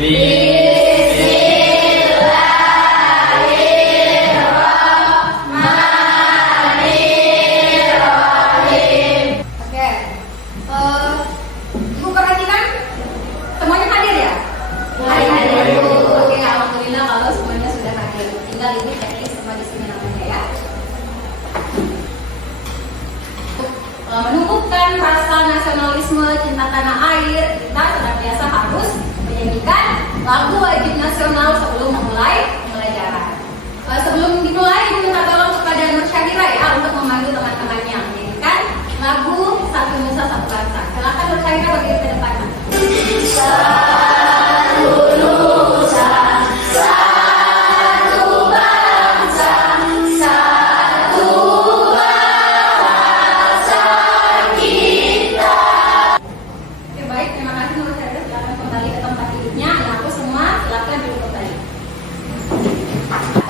Bismillahirrahmanirrahim. Oke, Ibu perhatikan semuanya hadir ya? Hadir. Oke, alhamdulillah kalau semuanya sudah hadir. Tinggal Ibu checklist semua di sini namanya ya. Menumbuhkan rasa nasionalisme cinta tanah air, kita senantiasa harus menyanyikan lagu wajib nasional sebelum memulai pembelajaran. Sebelum dimulai, Ibu minta tolong kepada Nur Syahira ya untuk memanggil teman-temannya menyanyikan lagu Satu Nusa Satu Bangsa. Silakan Nur Syahira berdiri ke depan. Satu Nusa, satu bangsa, satu bahasa kita. Oke, baik, terima kasih Nur Syahira. Silakan kembali ke tempat duduknya. Aku semua silakan duduk kembali.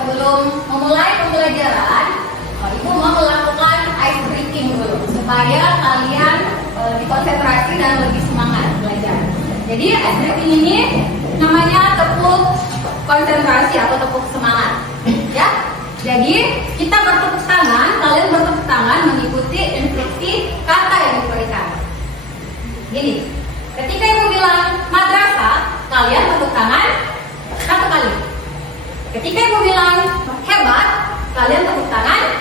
Sebelum memulai pembelajaran, Ibu mau melakukan ice breaking dulu supaya kalian dikonsentrasi dan lebih semangat belajar. Jadi ice breaking ini namanya tepuk konsentrasi atau tepuk semangat, ya. Jadi kita bertepuk tangan, kalian bertepuk tangan mengikuti instruksi kata yang diberikan. Gini, ketika Ibu bilang madrasah, kalian tepuk tangan satu kali. Ketika Ibu bilang hebat, kalian tepuk tangan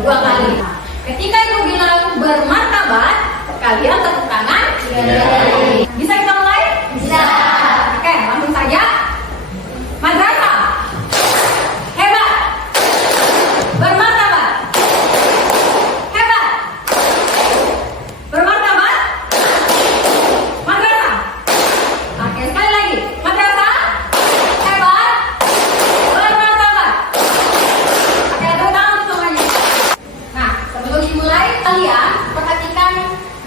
dua kali. Ketika Ibu bilang bermartabat, kalian tepuk tangan tiga kali. Bisa kita mulai? Bisa. Oke, langsung saja. Madrasah, hebat, bermartabat, hebat, bermartabat, madrasah. Oke, sekali lagi. Madrasah, hebat, bermartabat. Oke, tepuk tangan semuanya. Nah, sebelum dimulai, kalian perhatikan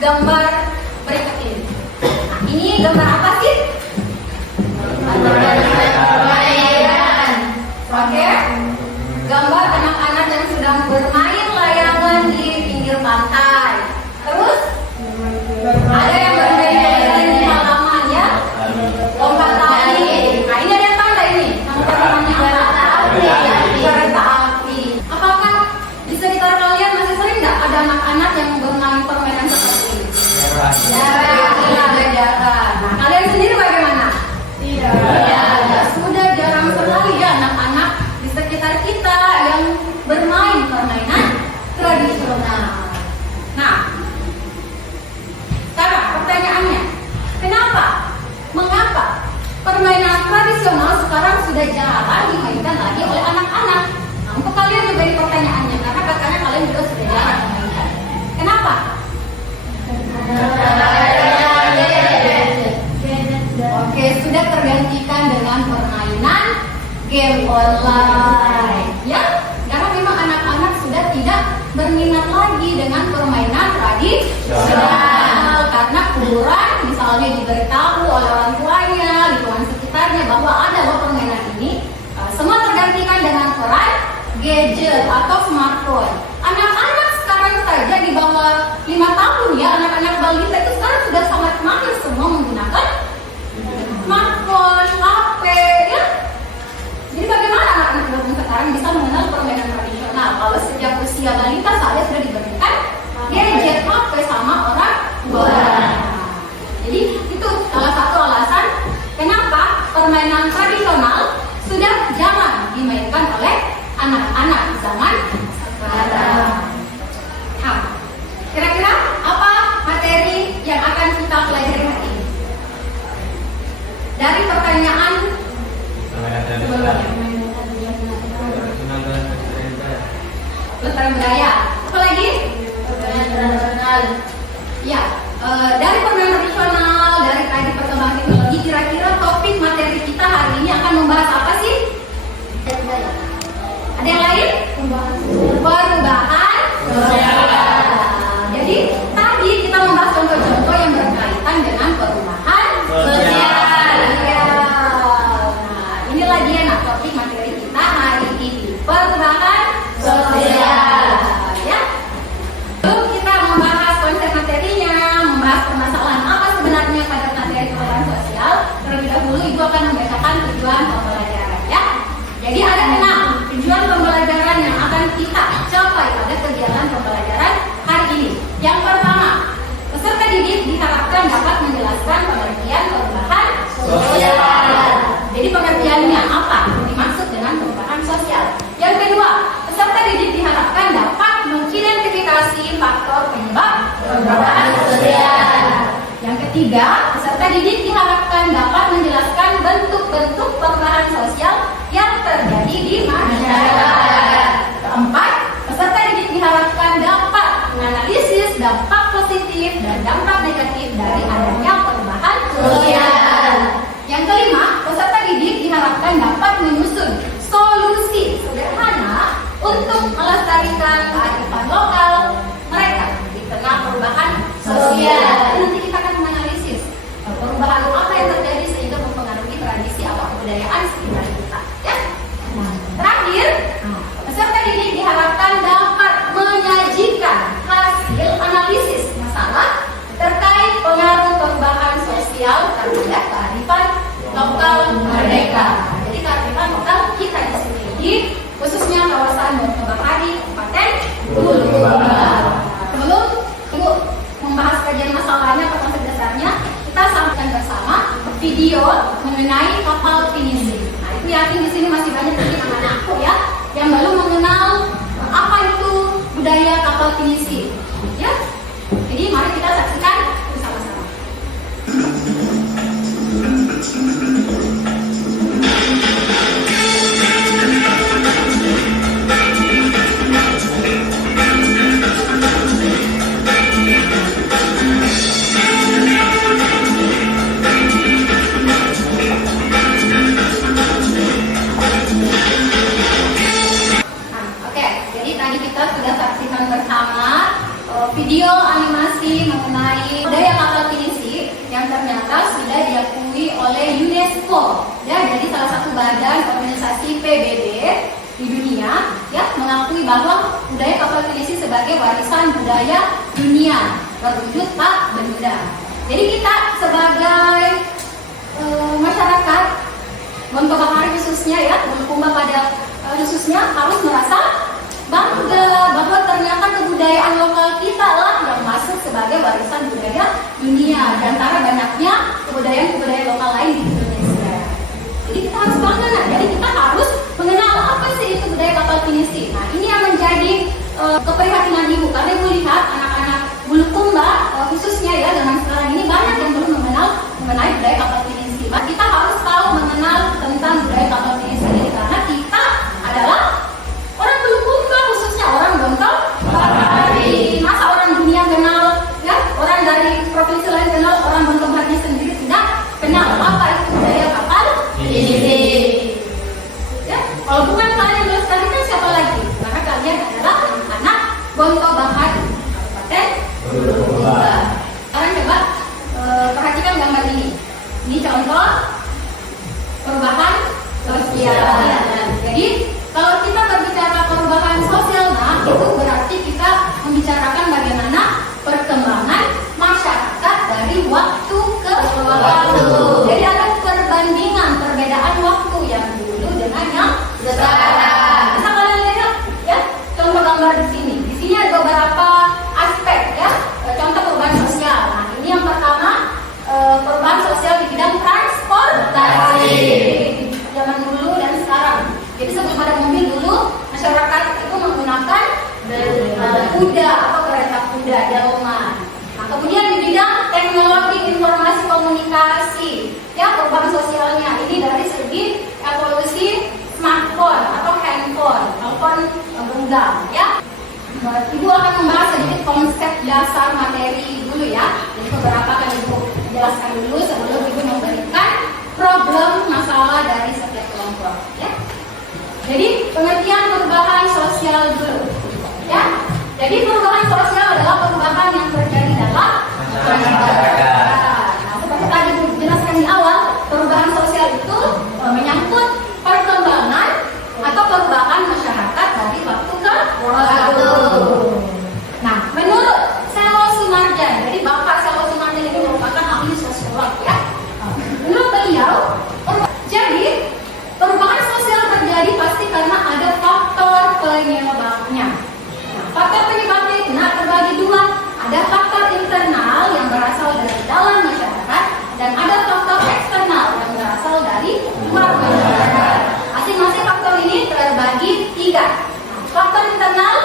gambar berikut ini. Nah, ini gambar apa sih? Layangan. Oke. Gambar anak-anak yang sedang bermain layangan di pinggir pantai. Terus ada yang bermain layangan di halaman ya. Lompat tali. Nah, ini ada yang tanda ini. Namanya apa? Kereta api. Apakah bisa ditaruh kalian masih sering nggak ada anak-anak yang bermain permainan seperti ini? Jarang. Nah, kalian sendiri bagaimana? Tidak. Sudah jarang sekali ya anak-anak di sekitar kita yang bermain permainan tradisional. Nah, sekarang pertanyaannya, kenapa? Mengapa permainan tradisional sekarang sudah jarang dimainkan lagi oleh anak-anak? Nah, untuk kalian juga ini pertanyaannya, karena katanya kalian juga sudah jarang memainkan. Kenapa? Oke, sudah tergantikan dengan permainan game online. Ya, karena memang anak-anak sudah tidak berminat lagi dengan permainan tradisional karena kuburan misalnya diberitahu oleh orang tuanya, lingkungan sekitarnya bahwa ada loh permainan ini. Semua tergantikan dengan peran gadget atau smartphone. Anak-anak sekarang saja di bawah 5 tahun ya, anak-anak balita itu sekarang sudah sangat mahir semua menggunakan smartphone, HP ya. Jadi bagaimana anak-anak sekarang bisa mengenal permainan tradisional kalau sejak usia balita saja sudah diberikan gadget, HP sama orang tua. Jadi itu salah satu alasan kenapa permainan tradisional sudah jarang dimainkan oleh anak-anak zaman sekarang. Nah, kira-kira apa materi yang akan kita pelajari hari ini? Dari pertanyaan sebelumnya. Pelestarian budaya. Apa lagi? Tradisional. Ya, dari permainan tradisional, dari tadi perkembangan teknologi, kira-kira topik materi kita hari ini akan membahas apa sih? Ada yang lain? Perubahan sosial. Jadi tadi kita membahas contoh-contoh yang berkaitan dengan perubahan sosial. Nah, inilah dia topik materi kita hari ini, perubahan sosial. Ya. Lalu kita membahas konsep materinya, membahas permasalahan perubahan sosial. Yang ketiga, peserta didik diharapkan dapat menjelaskan bentuk-bentuk perubahan sosial yang terjadi di masyarakat. Keempat, peserta didik diharapkan dapat menganalisis dampak positif dan dampak negatif dari adanya perubahan sosial. Yang kelima, peserta didik diharapkan dapat menyusun solusi sederhana untuk melestarikan kearifan lokal mereka di tengah perubahan sosial. Nanti kita akan menganalisis perubahan apa yang terjadi sehingga mempengaruhi tradisi atau kebudayaan sekitar kita. Ya. Nah, terakhir, peserta didik diharapkan dapat menyajikan hasil analisis masalah terkait pengaruh perubahan sosial terhadap kearifan lokal mereka. Jadi kearifan lokal kita di sini, khususnya kawasan Bontobahan, Kabupaten Bulukumba. Sebelum Ibu membahas kajian masalahnya atau konsep dasarnya, kita sampaikan bersama video mengenai kapal pinisi. Nah, itu yakin di sini masih banyak dari anak-anakku ya yang belum mengenal apa itu budaya kapal pinisi. Ya, jadi mari kita saksikan bersama-sama. Video animasi mengenai budaya kapal pinisi yang ternyata sudah diakui oleh UNESCO ya, jadi salah satu badan organisasi PBB di dunia ya mengakui bahwa budaya kapal pinisi sebagai warisan budaya dunia berwujud tak benda. Jadi kita sebagai masyarakat Bontobahan khususnya ya, Bulukumba pada khususnya harus merasa bangga bahwa ternyata kebudayaan lokal kita lah yang masuk sebagai warisan budaya dunia di antara banyaknya kebudayaan lokal lain di Indonesia. Jadi kita harus bangga, nah. Jadi kita harus mengenal apa sih itu budaya kapal pinisi. Nah, ini yang menjadi keprihatinan Ibu karena Ibu lihat anak-anak Bulukumba khususnya ya zaman sekarang ini banyak yang belum mengenal mengenai budaya kapal pinisi. Nah, kita harus tahu mengenal tentang budaya kapal pinisi ini karena kita adalah orang Bulukumba, khususnya orang Bontobahan. Masa orang dunia kenal, ya orang dari provinsi lain kenal, orang Bontobahannya sendiri tidak kenal apa itu budaya kapal pinisi. Ya, kalau bukan kalian yang melestarikan siapa lagi? Karena kalian adalah anak Bontobahan, Kabupaten Bulukumba. Sekarang coba perhatikan gambar ini. Ini contoh perubahan sosial. Jadi kalau kita berbicara perubahan sosial, nah itu berarti kita membicarakan bagaimana perkembangan masyarakat dari waktu ke waktu. Jadi ada perbandingan, perbedaan waktu yang dulu dengan yang sekarang. Bisa kalian lihat ya contoh gambar di sini. Di sini ada beberapa aspek ya contoh perubahan sosial. Nah ini yang pertama perubahan sosial di bidang transportasi. Zaman dulu dan sekarang. Jadi sebelum ada mobil dulu, masyarakat itu menggunakan kuda atau kereta kuda, delman. Nah, kemudian di bidang teknologi informasi komunikasi, ya perubahan sosialnya ini dari segi evolusi smartphone atau handphone, telepon genggam, ya. Ibu akan membahas sedikit konsep dasar materi dulu ya. Jadi beberapa akan Ibu jelaskan dulu sebelum Ibu memberikan problem masalah dari setiap kelompok, ya. Jadi pengertian perubahan sosial dulu, ya. Jadi perubahan sosial adalah perubahan yang terjadi dalam masyarakat. Nah, seperti tadi dijelaskan di awal, perubahan sosial itu menyangkut perkembangan atau perubahan masyarakat dari waktu ke waktu. Nah, menurut Selo Sumarjan, jadi Bapak Selo Sumarjan ini merupakan ahli sosiolog, ya. Menurut beliau, jadi perubahan sosial terjadi pasti karena ada faktor penyebabnya. Nah, faktor penyebabnya itu terbagi dua. Ada faktor internal yang berasal dari dalam masyarakat dan ada faktor eksternal yang berasal dari luar masyarakat. Masing-masing faktor ini terbagi tiga. Faktor internal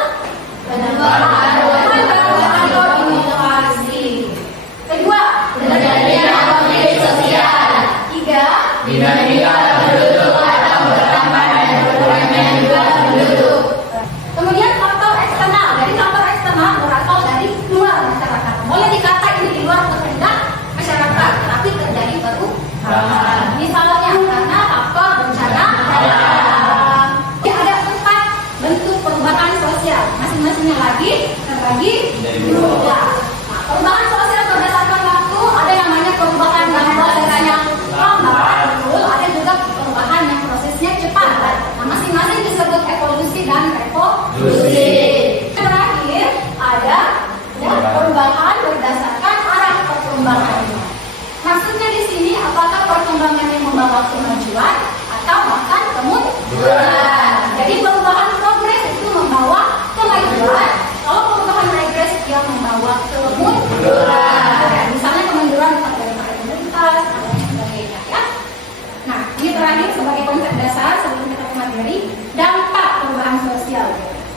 masing-masingnya lagi terbagi dua. Nah, perubahan sosial berdasarkan waktu ada yang namanya perubahan yang prosesnya lambat, betul. Ada juga perubahan yang prosesnya cepat. Nah, masing-masing disebut evolusi dan revolusi. Terakhir ada perubahan berdasarkan arah perkembangannya. Maksudnya di sini apakah perkembangannya membawa kemajuan atau bahkan kemunduran. Jadi perubahan progres itu membawa kemajuan, kalau perubahan regres dia membawa kemunduran. Misalnya kemunduran dari komunitas dan sebagainya ya. Nah, ini terakhir sebagai konsep dasar sebelum kita ke materi, dampak perubahan sosial.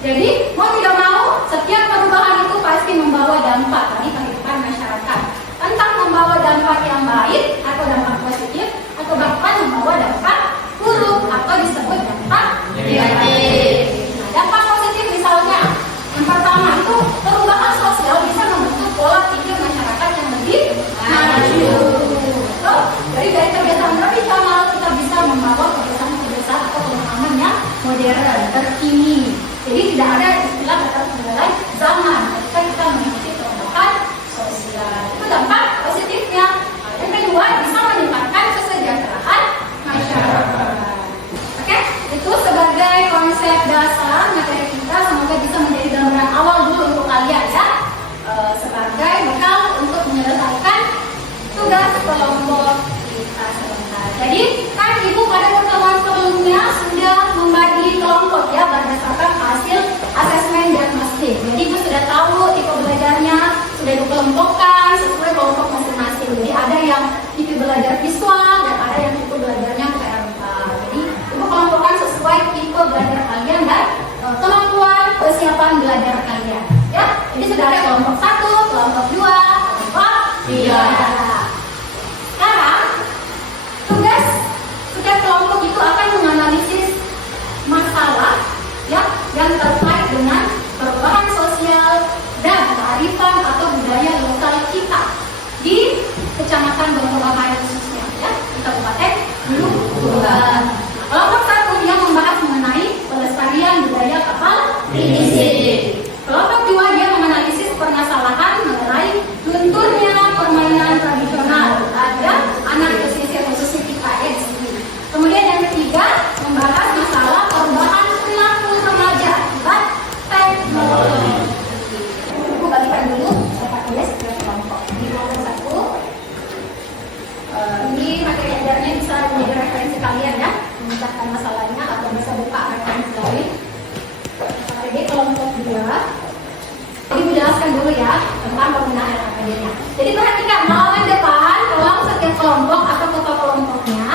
Jadi mau tidak mau setiap perubahan itu pasti membawa dampak bagi kehidupan masyarakat. Entah membawa dampak yang baik atau dampak positif atau bahkan membawa dampak buruk atau disebut dampak negatif. Nah, dampak positif misalnya yang pertama itu perubahan sosial bisa membentuk pola pikir masyarakat yang lebih maju. Dari kebiasaan tradisional kita bisa membawa kebiasaan atau pemahaman yang modern, terkini. Jadi tidak ada istilah ketertinggalan zaman ketika kita mengikuti perubahan sosial. Itu dampak positifnya. Yang kedua bisa meningkatkan kesejahteraan masyarakat. Oke, itu sebagai konsep dasar materi kita, semoga bisa menjadi gambaran awal dulu untuk kalian ya, sebagai bekal untuk menyelesaikan tugas kelompok kita sebentar. Jadi kan ibu pada pertemuan sebelumnya sudah membagi kelompok ya berdasarkan hasil asesmen diagnostik. Jadi ibu sudah tahu tipe belajarnya, sudah dikelompokkan sesuai kelompok masing-masing. Jadi ada yang tipe belajar visual dan ada yang tipe belajarnya verbal. Jadi ibu kelompokkan sesuai tipe belajar kalian dan kemampuan persiapan belajar kalian. Ya, jadi sudah ada kelompok 1, kelompok 2, kelompok 3. Sekarang tugas setiap kelompok itu akan menganalisis masalah ya yang terkait dengan perubahan sosial dan kearifan atau budaya lokal kita di Kecamatan Bangkalan khususnya ya, di Kabupaten Bulukumba. Kelompok 1 dia membahas mengenai pelestarian budaya kapal pinisi. Kelompok 2 dia menganalisis permasalahan mengenai lunturnya permainan tradisional ada anak pesisir khususnya kita ya di sini. Kemudian yang ketiga membahas masalah perubahan perilaku remaja akibat teknologi. Ibu bagikan dulu dapat tulis ke kelompok. Di kelompok 1 ini materi ajarnya bisa menjadi referensi kalian ya, memecahkan masalahnya atau bisa buka referensi lain. Jadi kelompok 2. Jadi menjelaskan dulu ya tentang penggunaan LKPD-nya. Jadi perhatikan halaman depan kalau setiap kelompok atau ketua kelompoknya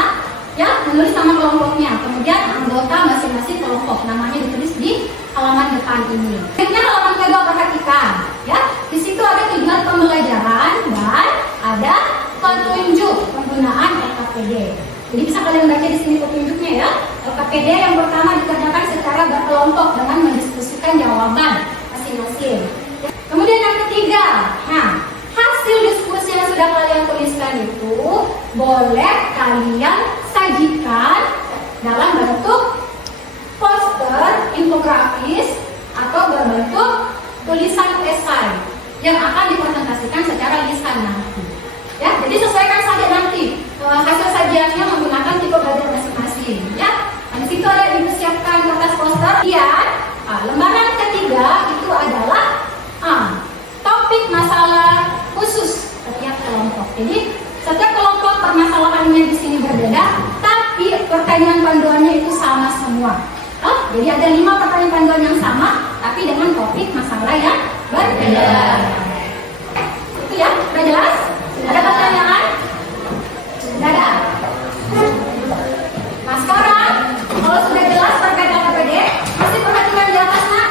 ya menulis nama kelompoknya, kemudian anggota masing-masing kelompok namanya ditulis di halaman depan ini. Selanjutnya halaman kedua perhatikan ya, di situ ada tujuan pembelajaran dan ada petunjuk penggunaan LKPD. Jadi bisa kalian baca di sini petunjuknya ya. LKPD yang pertama dikerjakan secara berkelompok dengan mendiskusikan jawaban masing-masing. Kemudian yang ketiga, nah hasil diskusi yang sudah kalian tuliskan itu boleh kalian sajikan dalam bentuk poster, infografis atau berbentuk tulisan esai yang akan dipresentasikan secara lisan nanti. Ya, jadi sesuaikan saja nanti hasil sajiannya menggunakan tipe belajar masing-masing. Ya, di situ ada disiapkan kertas poster. Ya, lembaran ketiga itu adalah topik masalah khusus setiap kelompok. Jadi setiap kelompok permasalahannya di sini berbeda, tapi pertanyaan panduannya itu sama semua. Jadi ada 5 pertanyaan panduan yang sama, tapi dengan topik masalah yang berbeda. Itu ya, sudah jelas? Ada pertanyaan? Sudah ada? Nah sekarang, kalau sudah jelas terkait LKPD, masih perhatikan di atas nak.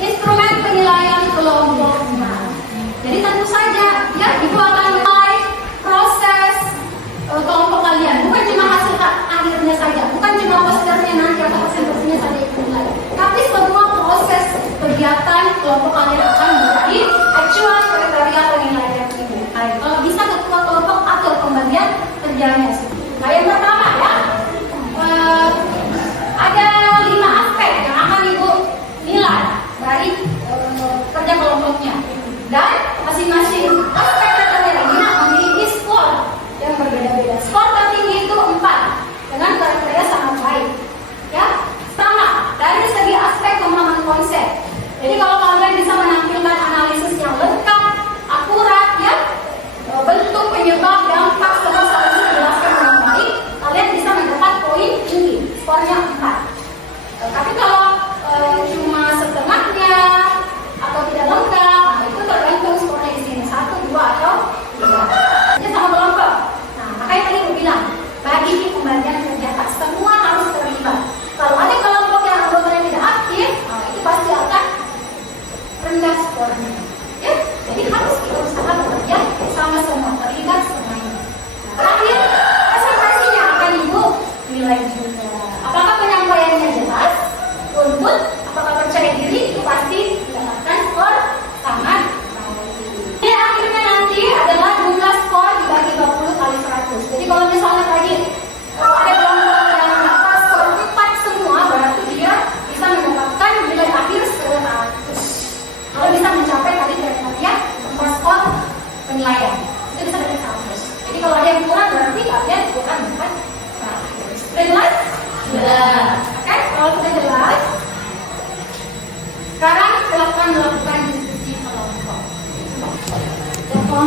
Instrumen penilaian kelompoknya. Jadi tentu saja, ya ibu akan menilai proses kelompok kalian. Bukan cuma hasil akhirnya saja, bukan cuma posternya nanti atau presentasinya saja yang dinilai, tapi semua proses kegiatan kelompok kalian akan menjadi acuan kriteria penilaian ini. Kalau bisa ketua kelompok atur pembagian kerjanya. Nah yang pertama ya, ada 5 aspek yang akan ibu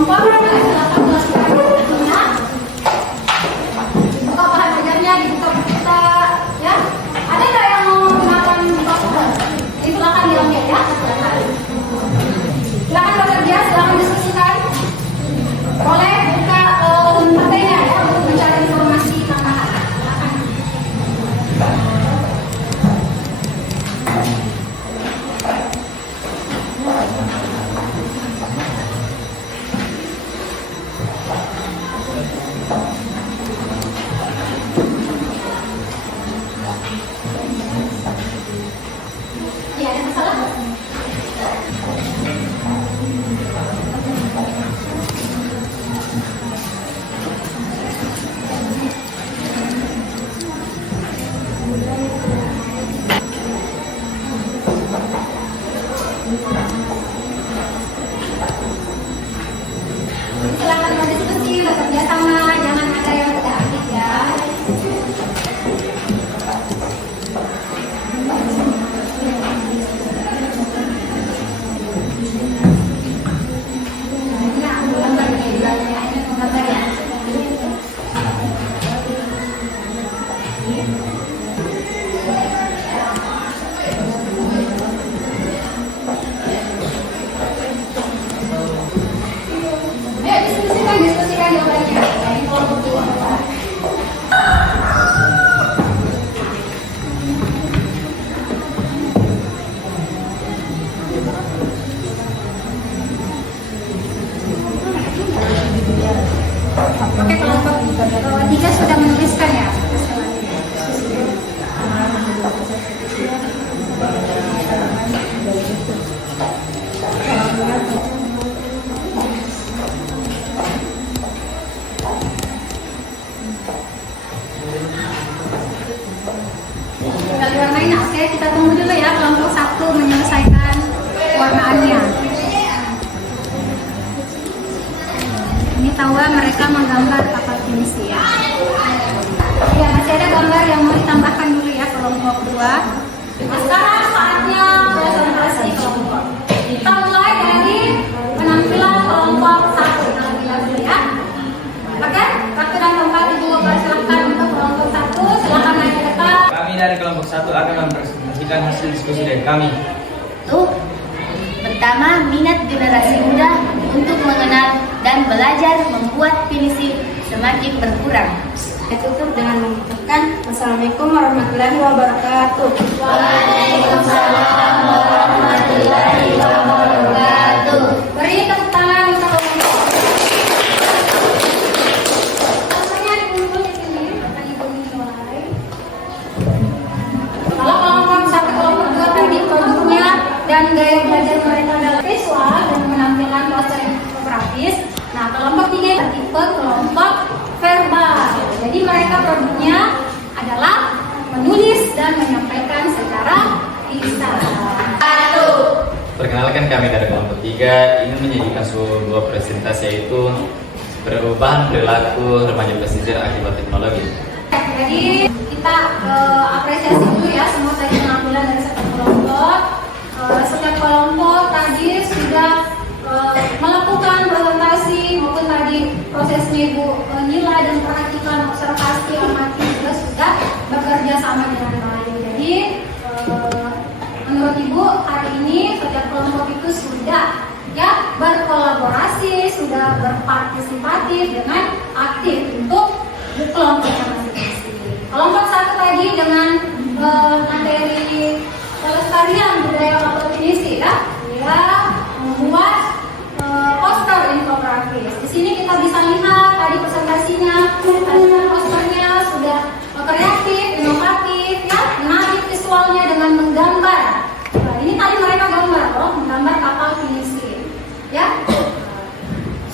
kelompok silakan melakukan bukunya. Dibuka bahan belajarnya, dibuka kita, ya. Ada nggak yang mau menggunakan buka buku? Silakan diambil ya. Silakan bekerja, silakan diskusikan. Boleh buka matanya ya untuk mencari informasi tambahan. Ya, ada masalah? Silakan berdiskusi, bekerja sama, jangan ada yang tidak aktif ya. Ini aku gambar ya, ini gambar ya. Ayo diskusikan jawabannya. Ini kelompok dua. Oke, kelompok tiga sudah menuliskan ya. Warnain, oke, kita tunggu dulu ya kelompok satu menyelesaikan warnaannya. Ini tahu mereka menggambar kapal pinisi ya. Ya, masih ada gambar yang mau ditambahkan dulu ya kelompok dua. Nah, sekarang saatnya presentasi kelompok. Kita mulai dari penampilan kelompok satu terlebih dahulu ya. Oke, waktu dan tempat ibu persilakan untuk kelompok satu. Silakan naik ke depan. Kami dari kelompok 1 akan mempresentasikan hasil diskusi dari kami. Pertama, minat generasi muda untuk mengenal dan belajar membuat pinisi semakin berkurang. Tutup dengan mengucapkan Assalamualaikum warahmatullahi wabarakatuh. Waalaikumsalam warahmatullahi wabarakatuh. Beri tepuk tangan untuk kelompok. Contohnya dikumpul di sini, akan ibu mulai. Kalau kelompok satu, kelompok dua tadi produknya dan gaya belajar mereka adalah visual dan penampilan poster infografis. Nah, kelompok tiga tipe kelompok verbal. Jadi mereka produknya adalah menulis dan menyampaikan secara lisan. Perkenalkan, kami dari kelompok 3 ingin menyajikan sebuah presentasi, yaitu perubahan perilaku remaja pesisir akibat teknologi. Jadi kita apresiasi dulu ya semua tadi penampilan dari setiap kelompok. Setiap kelompok tadi sudah melakukan presentasi maupun tadi prosesnya ibu nilai dan perhatikan observasi amati juga sudah bekerja sama dengan baik. Jadi menurut ibu hari ini setiap kelompok itu sudah ya berkolaborasi, sudah berpartisipatif dengan aktif untuk kelompoknya masing-masing. Kelompok satu tadi dengan materi pelestarian budaya kapal pinisi ya, dia membuat poster infografis. Di sini kita bisa lihat tadi presentasinya, posternya sudah kreatif, inovatif, ya, menarik visualnya dengan menggambar. Nah, ini tadi mereka gambar, menggambar kapal pinisi, ya.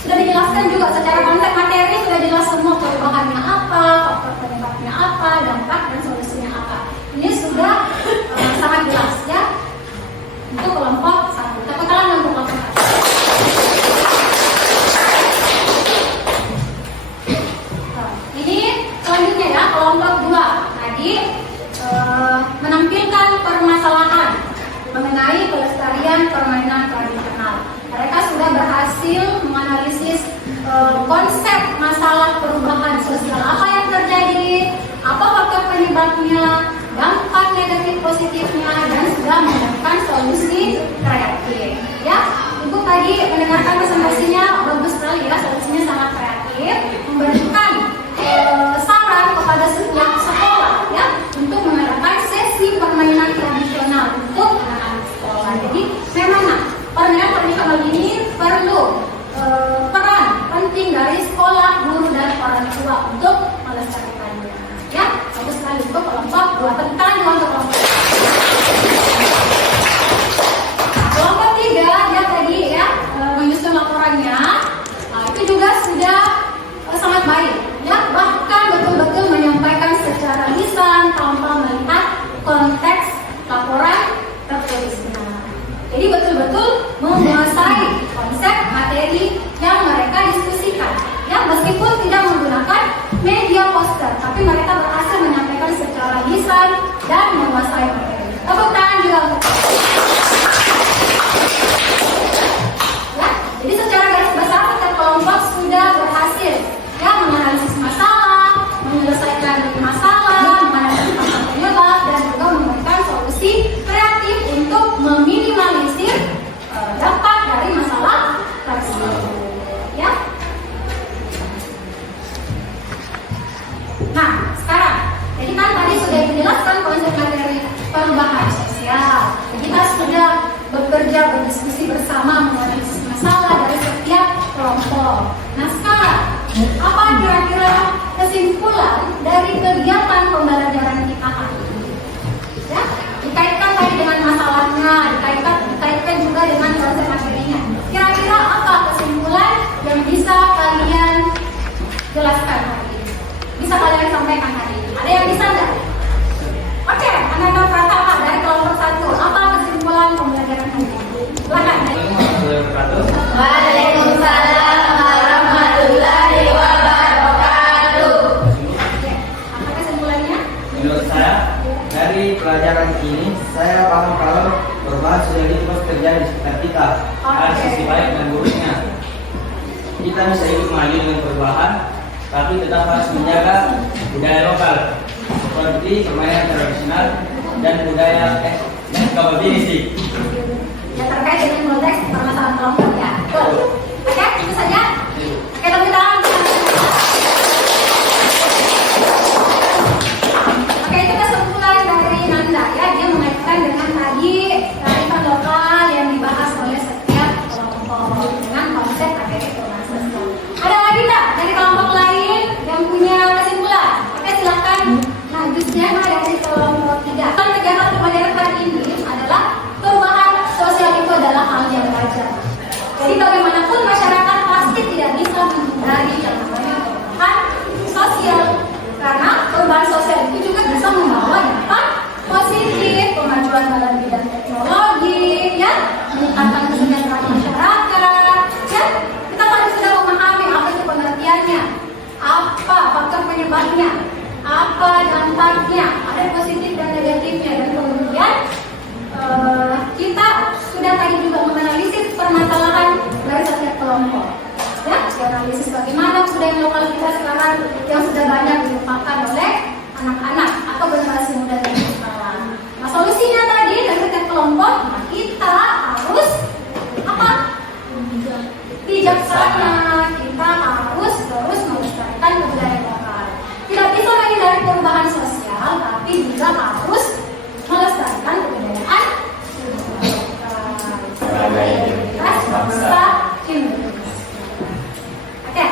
Sudah dijelaskan juga secara konsep materi, sudah jelas semua perubahannya apa, faktor penyebabnya apa, dampak dan solusinya apa. Ini sudah sangat jelas ya untuk kelompok satu. Tepuk tangan untuk kelompok satu. Ini selanjutnya ya kelompok dua. Tadi menampilkan permasalahan mengenai pelestarian permainan tradisional. Mereka sudah berhasil menganalisis konsep masalah perubahan sosial apa yang terjadi, apa faktor penyebabnya, dampak negatif positifnya, dan sudah menemukan solusi kreatif. Ya, Ibu tadi mendengarkan presentasinya bagus sekali ya, solusinya sangat kreatif, memberikan saran kepada setiap sekolah ya untuk mengadakan sesi permainan tradisional untuk anak-anak sekolah. Jadi memang permainan tradisional ini perlu peran penting dari sekolah, guru, dan orang tua untuk melestarikannya. Ya, bagus sekali untuk kelompok 2 tentang kelompok. Kelompok 3 ya tadi ya menyusun laporannya, itu juga sudah sangat baik. Ya, bahkan betul-betul menyampaikan secara lisan tanpa melihat konteks laporan tertulisnya. Jadi betul-betul menguasai konsep materi yang mereka diskusikan. Ya, meskipun tidak menggunakan media poster, tapi mereka berhasil menyampaikan secara lisan dan menguasai materi. Tepuk tangan juga. Ya, jadi secara garis besar setiap kelompok sudah berhasil ya menganalisis masalah, menyelesaikan masalah, menganalisis faktor penyebab, dan juga memberikan solusi kreatif untuk meminimalisir dampak dari masalah tersebut. Ya. Nah, sekarang, jadi kan tadi sudah dijelaskan konsep materi perubahan sosial. Jadi kita sudah bekerja, berdiskusi bersama menganalisis masalah dari setiap kelompok. Nah, sekarang apa kira-kira kesimpulan dari kegiatan pembelajaran kita hari ini? Ya, dikaitkan tadi dengan masalahnya, dikaitkan juga dengan konsep materinya. Kira-kira apa kesimpulan yang bisa kalian jelaskan hari ini? Bisa kalian sampaikan hari ini? Ada yang bisa nggak? Oke, Ananda Pratama dari kelompok 1. Apa kesimpulan pembelajaran hari ini? Silakan. Waalaikumsalam warahmatullahi wabarakatuh. Apa kesimpulannya? Menurut saya, dari pelajaran ini saya paham kalau perubahan sosial itu pasti terjadi di sekitar kita. Ada sisi baik dan buruknya. Kita bisa ikut maju dengan perubahan, tapi tetap harus menjaga budaya lokal seperti permainan tradisional dan budaya dan capability. Ya, terkait dengan konteks permasalahan kelompok ya. Betul. Oke, itu saja. Oke, tepuk tangan. Oke, itu kesimpulan dari Nanda ya. Dia mengaitkan dengan tadi kearifan lokal yang dibahas oleh setiap kelompok dengan konsep materi perubahan sosial. Ada lagi nggak dari kelompok lain yang punya kesimpulan? Oke, silakan. Nah, justru dari kelompok 3. Kegiatan pembelajaran hari ini adalah perubahan sosial itu adalah hal yang wajar. Jadi bagaimanapun masyarakat pasti tidak bisa menghindari yang namanya perubahan sosial, karena perubahan sosial itu juga bisa membawa dampak positif, kemajuan dalam bidang teknologi, ya, meningkatkan kesejahteraan masyarakat. Ya, kita harus sudah memahami apa itu pengertiannya, apa faktor penyebabnya, apa dampaknya, ada positif dan negatifnya, dan kemudian kita sudah tadi juga menganalisis permasalahan dari setiap kelompok. Ya, dianalisis bagaimana budaya lokal kita sekarang yang sudah banyak dilupakan oleh anak-anak atau generasi muda dari sekarang. Nah, solusinya tadi dari setiap kelompok, nah kita harus apa? Bijaksana. Kita harus terus melestarikan budaya lokal. Tidak bisa menghindari perubahan sosial, tapi juga harus melestarikan kebudayaan sebagai identitas bangsa Indonesia. Oke,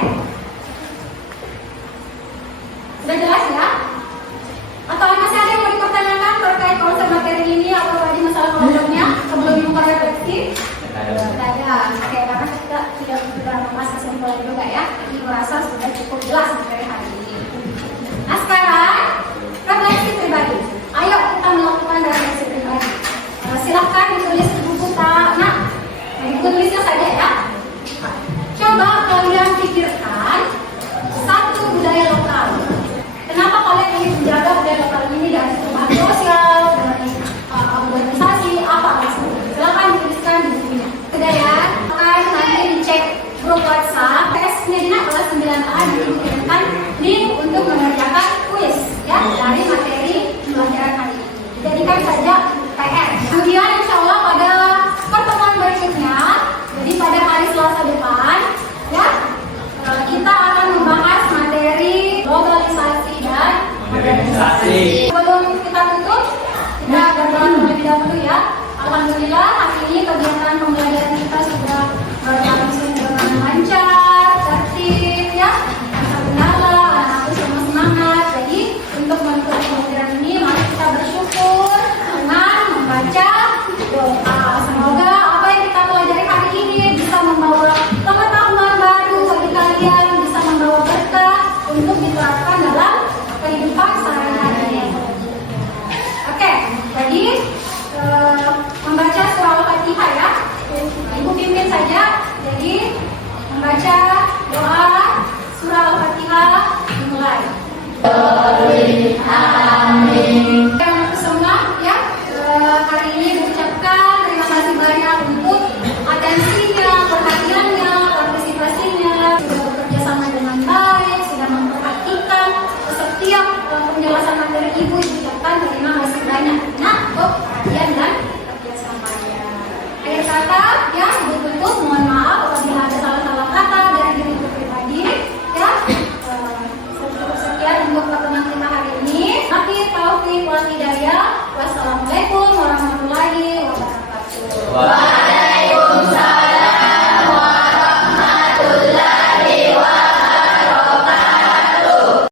sudah jelas ya? hari ini mengucapkan terima kasih banyak untuk atensinya, perhatiannya, partisipasinya, sudah bekerja sama dengan baik, sudah memperhatikan setiap penjelasan materi ibu. Ucapkan terima kasih banyak untuk perhatian dan kerjasamanya. Akhir kata, ya, ibu tutup. Mohon maaf apabila ada salah-salah kata dari diri ibu pribadi. Ya, sekian untuk pertemuan kita hari ini. Akhir taufik wal hidayah. Wassalamualaikum warahmatullahi wabarakatuh.